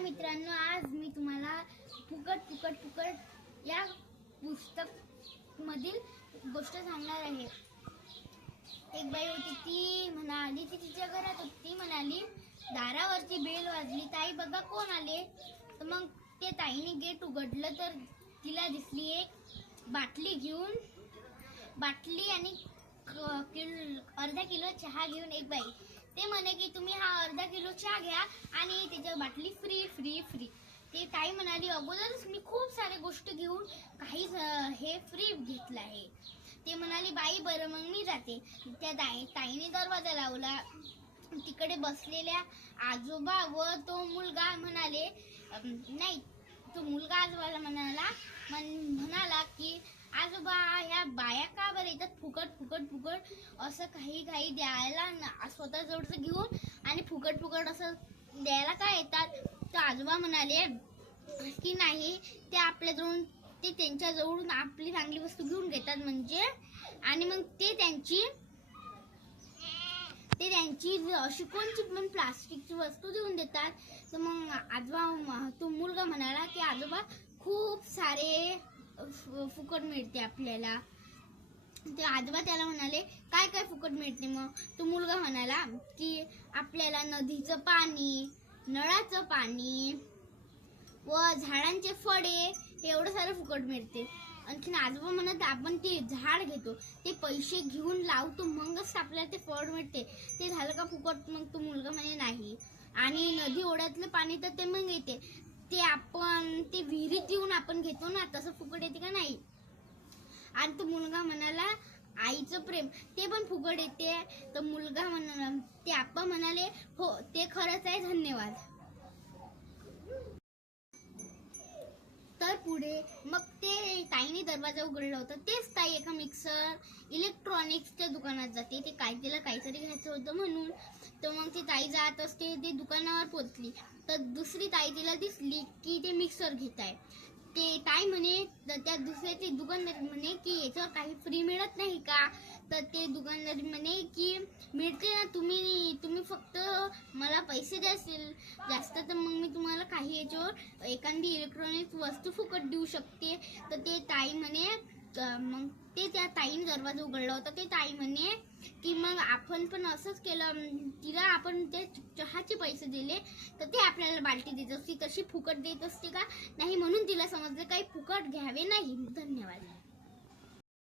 हाय मित्रांनो, आज मी तुम्हाला फुकट या पुस्तक मधील गोष्ट सांगणार आहे। एक बाई होती, ती म्हणाली, ती तिच्या घरात होती, ती म्हणाली दारावरची बेल वाजली, ताई बघा कोण आले। तर मग ते ताईने गेट उघडलं तर तिला दिसली एक बाटली आणि अर्धा किलो चहा घेऊन एक बाई। ते म्हणे की तुम्ही हा अर्धा किलो चहा घ्या आणि त्याच्या बाटली फ्री फ्री फ्री। ते ताई म्हणाली अगोदरच मी खूप सारे गोष्ट घेऊन काही हे फ्री घेतलं आहे। ते म्हणाली बाई बरं मग मी जाते। त्या ताईने दरवाजा लावला। तिकडे बसलेल्या आजोबा व तो मुलगा म्हणाले नाही, तो मुलगा आजोबाला म्हणाला की आजोबा ह्या बाया का बरं येतात फुकट असं काही द्यायला, स्वतः जवळचं घेऊन आणि फुकट असं द्यायला काय येतात। तर आजोबा म्हणाले की नाही, ते आपल्याजवळून ते त्यांच्याजवळून आपली चांगली वस्तू घेऊन घेतात म्हणजे, आणि मग ते त्यांची अशी कोणची पण प्लास्टिकची वस्तू देऊन देतात। तर मग आजोबा, तो मुलगा म्हणाला की आजोबा खूप सारे फुकट मिळते आपल्याला। ते आजोबा त्याला म्हणाले काय फुकट मिळते। मग तो मुलगा म्हणाला की आपल्याला नदीचं पाणी, नळाचं पाणी व झाडांचे फळे एवढं सारं फुकट मिळते। आणखीन आजोबा म्हणत आपण ते झाड घेतो, ते पैसे घेऊन लावतो, मगच आपल्याला ते फळ मिळते, ते झालं का फुकट। मग तो मुलगा म्हणे नाही। आणि नदी ओढ्यातलं पाणी तर ते मग येते, ते आपण ते विहिरीत येऊन आपण घेतो ना, तसं फुकट येते का नाही। आणि तो मुलगा म्हणाला आईचं प्रेम ते पण फुकट येते। तर मुलगा म्हणाला, ते आप्पा म्हणाले हो ते खरंच आहे, धन्यवाद। तर पुढे मग ते ताईने दरवाजा उघडला होता, तेच ताई एका इलेक्ट्रॉनिक्सच्या दुकानात जाते। ते तिला काहीतरी घ्यायचं होतं म्हणून। तर मग ती ताई जात असते, ते दुकानावर पोहोचली तर दुसरी ताई तिला दिसली की ते मिक्सर घेत आहे। ते ताई म्हणे, त्या दुसऱ्या दुकानदार म्हणे की याच्यावर काही फ्री मिळत नाही का। तर ते दुकानदार म्हणे की मिळते ना, तुम्ही फक्त मला पैसे द्याल जास्त तर मग मी तुम्हाला काही याच्यावर एखादी इलेक्ट्रॉनिक वस्तू फुकट देऊ शकते। तर ते ताई म्हणे, मग ते त्या ताईने दरवाजा उघडला होता, ते ताई म्हणे की मग आपण पण असंच केलं, तिला आपण ते चहाचे पैसे दिले तर ते आपल्याला बाल्टी देत असते, तशी फुकट देत असते का नाही, म्हणून तिला समजलं काही फुकट घ्यावे नाही। धन्यवाद।